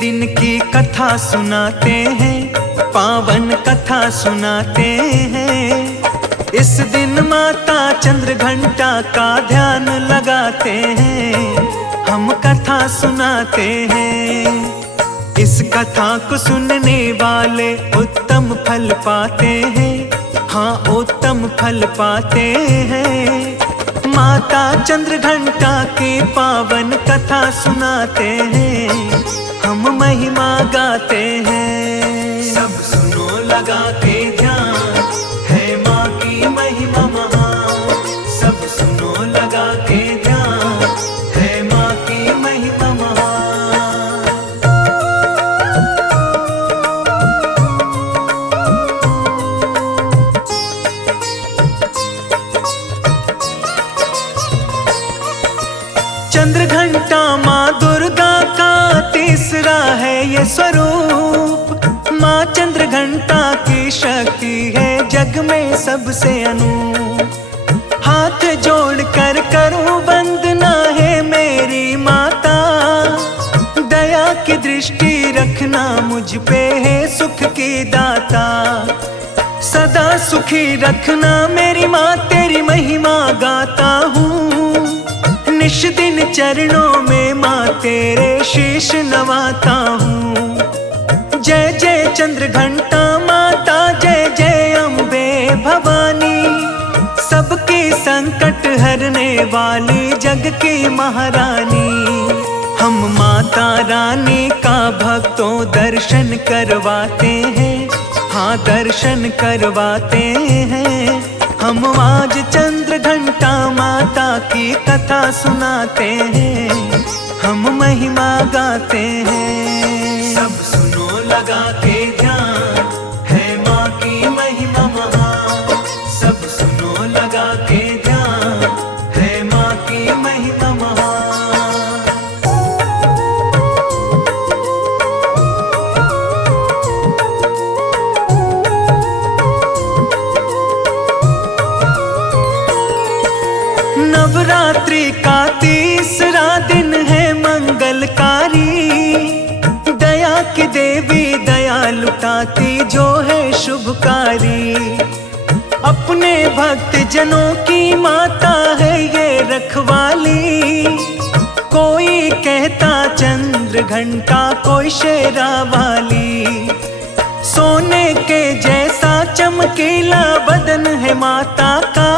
दिन की कथा सुनाते हैं, पावन कथा सुनाते हैं। इस दिन माता चंद्रघंटा का ध्यान लगाते हैं, हम कथा सुनाते हैं। इस कथा को सुनने वाले उत्तम फल पाते हैं, हाँ उत्तम फल पाते हैं। माता चंद्रघंटा की पावन कथा सुनाते हैं, हम महिमा गाते हैं। सब सुनो लगा के ध्यान, है माँ की महिमा महान। सब सुनो लगा के ध्यान, है माँ की महिमा महान। चंद्रघंटा माँ दुर्गा का तीसरा है ये स्वरूप। माँ चंद्रघंटा की शक्ति है जग में सबसे अनूप। हाथ जोड़ कर करूं वंदना है मेरी माता, दया की दृष्टि रखना मुझ पे है सुख की दाता। सदा सुखी रखना मेरी माँ, तेरी महिमा गाता हूँ। निश दिन चरणों में माँ तेरे शीश नवाता हूँ। जय जय चंद्रघंटा माता, जय जय अम्बे भवानी। सबकी संकट हरने वाली जग की महारानी। हम माता रानी का भक्तों दर्शन करवाते हैं, हाँ दर्शन करवाते हैं। हम आज चंद्रघंटा माता की कथा सुनाते हैं, हम महिमा गाते हैं। सब सुनो लगा के ध्यान, है माँ की महिमा महान। सब सुनो लगा के ध्यान, है माँ की महिमा महान। नवरात्रि का तीसरा दिन है मंगलकारी। दया की देवी दया लुटाती जो है शुभकारी। अपने भक्त जनों की माता है ये रखवाली। कोई कहता चंद्रघंटा, कोई शेरा वाली। सोने के जैसा चमकीला बदन है माता का।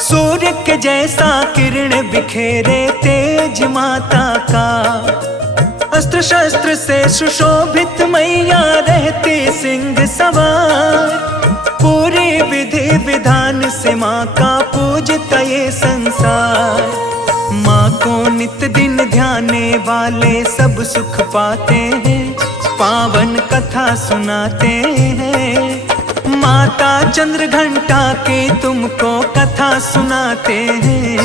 सूर्य के जैसा किरण बिखेरे तेज माता का। अस्त्र शस्त्र से सुशोभित मैया रहती सिंह सवार। पूरी विधि विधान से माँ का पूजता ये संसार। माँ को नित दिन ध्याने वाले सब सुख पाते हैं, पावन कथा सुनाते हैं। माता चंद्रघंटा की तुमको कथा सुनाते हैं,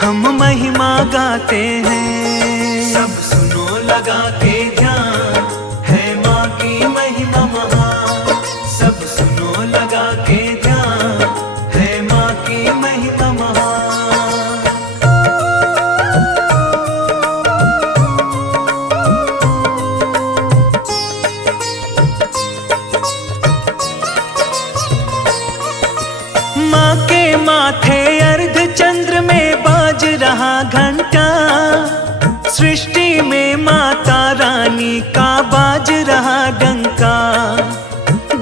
हम महिमा गाते हैं। सब सुनो लगा के ध्यान, है माँ की महिमा महान। सब सुनो लगा के ध्यान, है माँ की महिमा महान। माँ के माथे अर्ध चंद्र में बाज रहा घंटा। सृष्टि में माता रानी का बाज रहा डंका।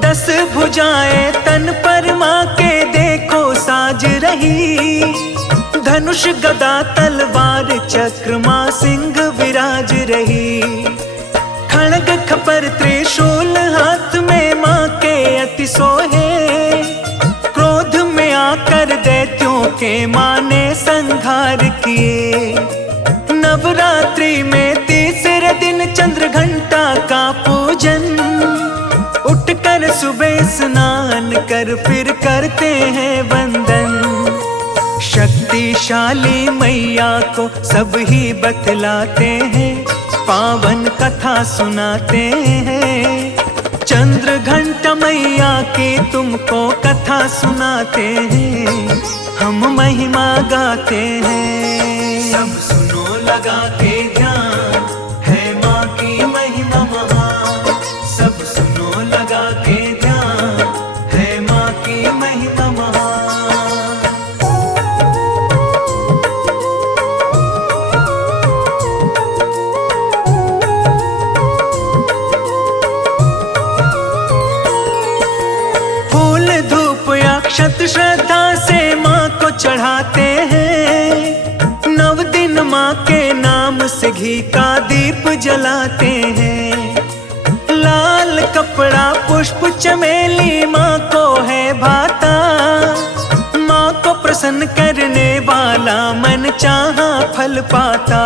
10 भुजाएं तन पर माँ के देखो साज रही। धनुष गदा तलवार चक्र माँ सिंह विराज रही। खड्ग खपर त्रिशूल हाथ में माँ के अति सोहे। आकर दैत्यों के माँ ने संहार किए। नवरात्रि में तीसरे दिन चंद्रघंटा का पूजन। उठकर सुबह स्नान कर फिर करते हैं वंदन। शक्तिशाली मैया को सब ही बतलाते हैं, पावन कथा सुनाते हैं। चंद्रघंटा मैया की तुमको कथा सुनाते हैं, हम महिमा गाते हैं। सब सुनो लगा के ध्यान, है माँ की श्रद्धा से माँ को चढ़ाते हैं। 9 दिन माँ के नाम से घी का दीप जलाते हैं। लाल कपड़ा पुष्प चमेली माँ को है भाता। माँ को प्रसन्न करने वाला मन चाहा फल पाता।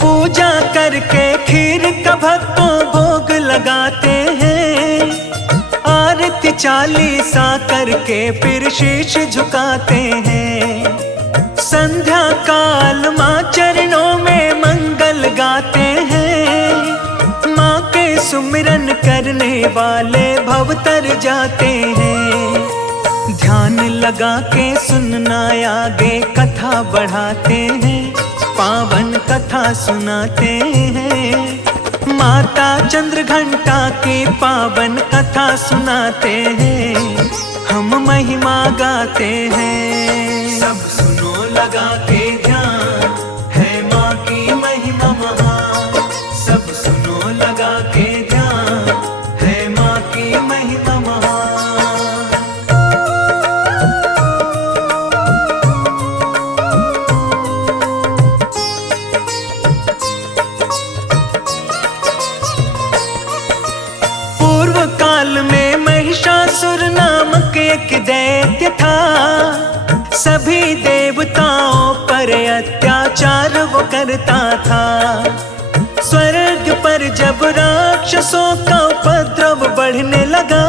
पूजा करके खीर का भक्तों भोग लगाते हैं। आरती चालीसा करके फिर शीश झुकाते हैं। संध्या काल माँ चरणों में मंगल गाते हैं। माँ के सुमिरन करने वाले भव तर जाते हैं। ध्यान लगा के सुनना आगे कथा बढ़ाते हैं। पावन कथा सुनाते हैं। माता चंद्र घंटा की पावन कथा सुनाते हैं। हम महिमा गाते हैं। सब सुनो लगा के ध्यान, है माँ की महिमा महान। सब सुनो लगा के ध्यान, है माँ की महिमा महान। काल में महिषासुर नामक एक दैत्य था। सभी देवताओं पर अत्याचार वो करता था। स्वर्ग पर जब राक्षसों का उपद्रव बढ़ने लगा,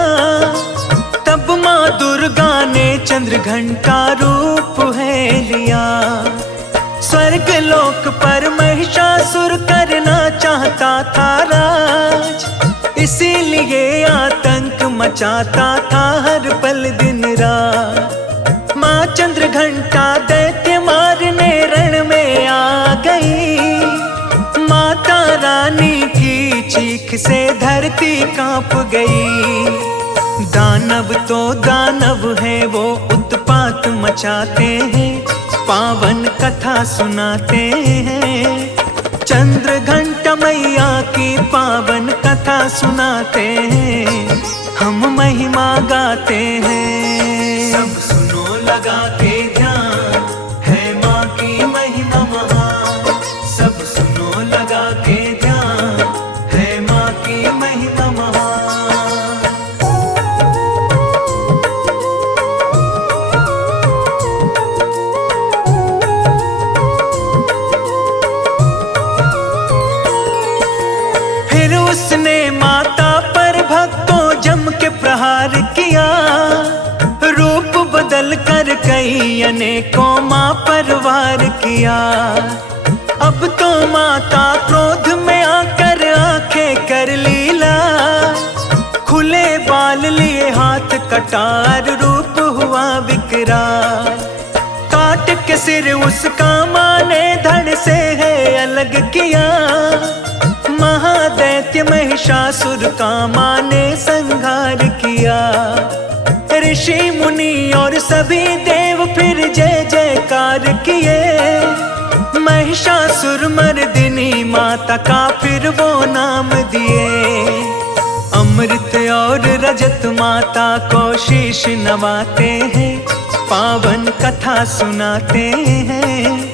तब माँ दुर्गा ने चंद्र घंटा रूप है लिया। स्वर्ग लोक पर महिषासुर करना चाहता था राज। इसीलिए आतंक मचाता था हर पल दिन रात। माँ चंद्र घंटा दैत्य मारने रण में आ गई। माता रानी की चीख से धरती कांप गई। दानव तो दानव है वो उत्पात मचाते हैं। पावन कथा सुनाते हैं। चंद्र घंटा मैया की पावन कथा सुनाते हैं। हम महिमा गाते हैं। सब सुनो लगा के ध्यान, है माँ की महिमा महान। सब सुनो लगा के ध्यान, है माँ की महिमा महान। उसने माता पर भक्तों जम के प्रहार किया। रूप बदल कर कई अनेकों माँ पर वार किया। अब तो माता क्रोध में आकर आंखें कर लीला। खुले बाल लिए हाथ कटार रूप हुआ विकराल। काट के सिर उसका माँ ने धड़ से है अलग किया। महादैत्य महिषासुर का माँ ने संहार किया। ऋषि मुनि और सभी देव फिर जय जयकार किए। महिषासुर मर्दिनी माता का फिर वो नाम दिए। अमृत और रजत माता को शीश नवाते हैं। पावन कथा सुनाते हैं।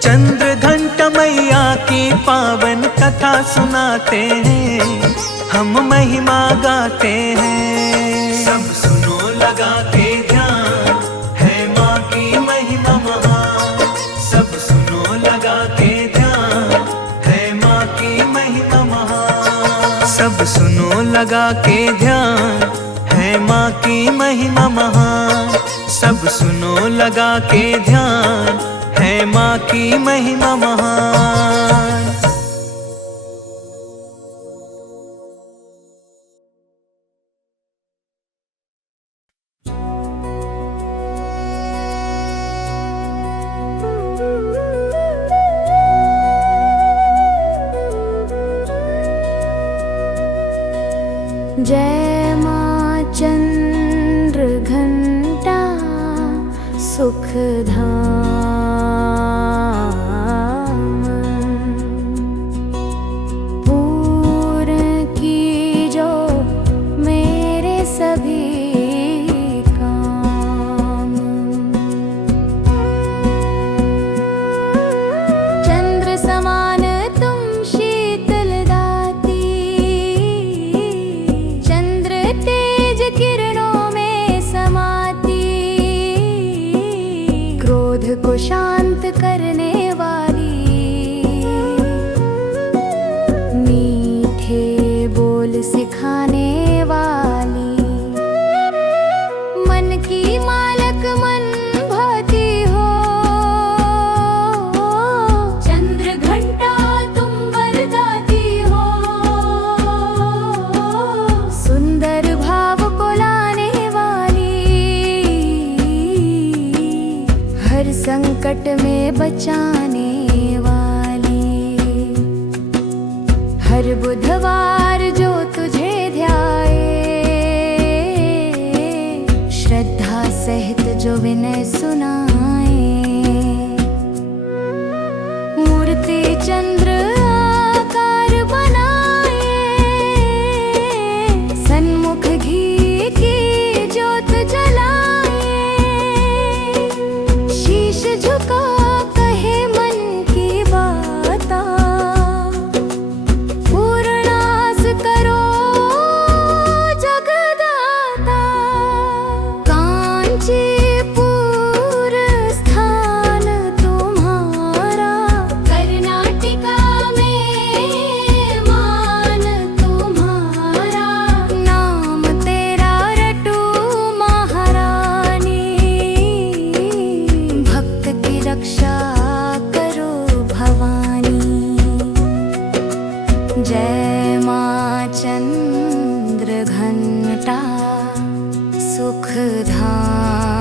चंद्र घंटा मैया की पावन कथा सुनाते हैं। हम महिमा गाते हैं। सब सुनो लगा के ध्यान, है माँ की महिमा महान। सब सुनो लगा के ध्यान, है माँ की महिमा महान। सब सुनो लगा के ध्यान, है माँ की महिमा महान। सब सुनो लगा के ध्यान, है माँ की महिमा महान। जय माँ चंद्र घंटा सुखधाम। पूर्ण की जो मेरे सभी काम। शांत करने वाली, मीठे बोल सिखाने वाली, मन की मालक मन भाती हो। चंद्र घंटा तुम बरसाती हो, सुंदर भाव को लाने वाली, हर संकट में बचाने वाली। हर बुधवार जो तुझे ध्याए, श्रद्धा सहित जो विनय सुनाए, मूर्ति चंद्र आकार बनाए, सन्मुख घी की ज्योत जलाए, शीश झुका कहे मन की बाता, पूर्णास करो जगदाता। कांचीपुर स्थान तुम्हारा, कर्नाटका में मान तुम्हारा, नाम तेरा रटू महारानी, भक्त की रक्षा करो भवानी। जय माँ चंद्र घंटा सुख धाम।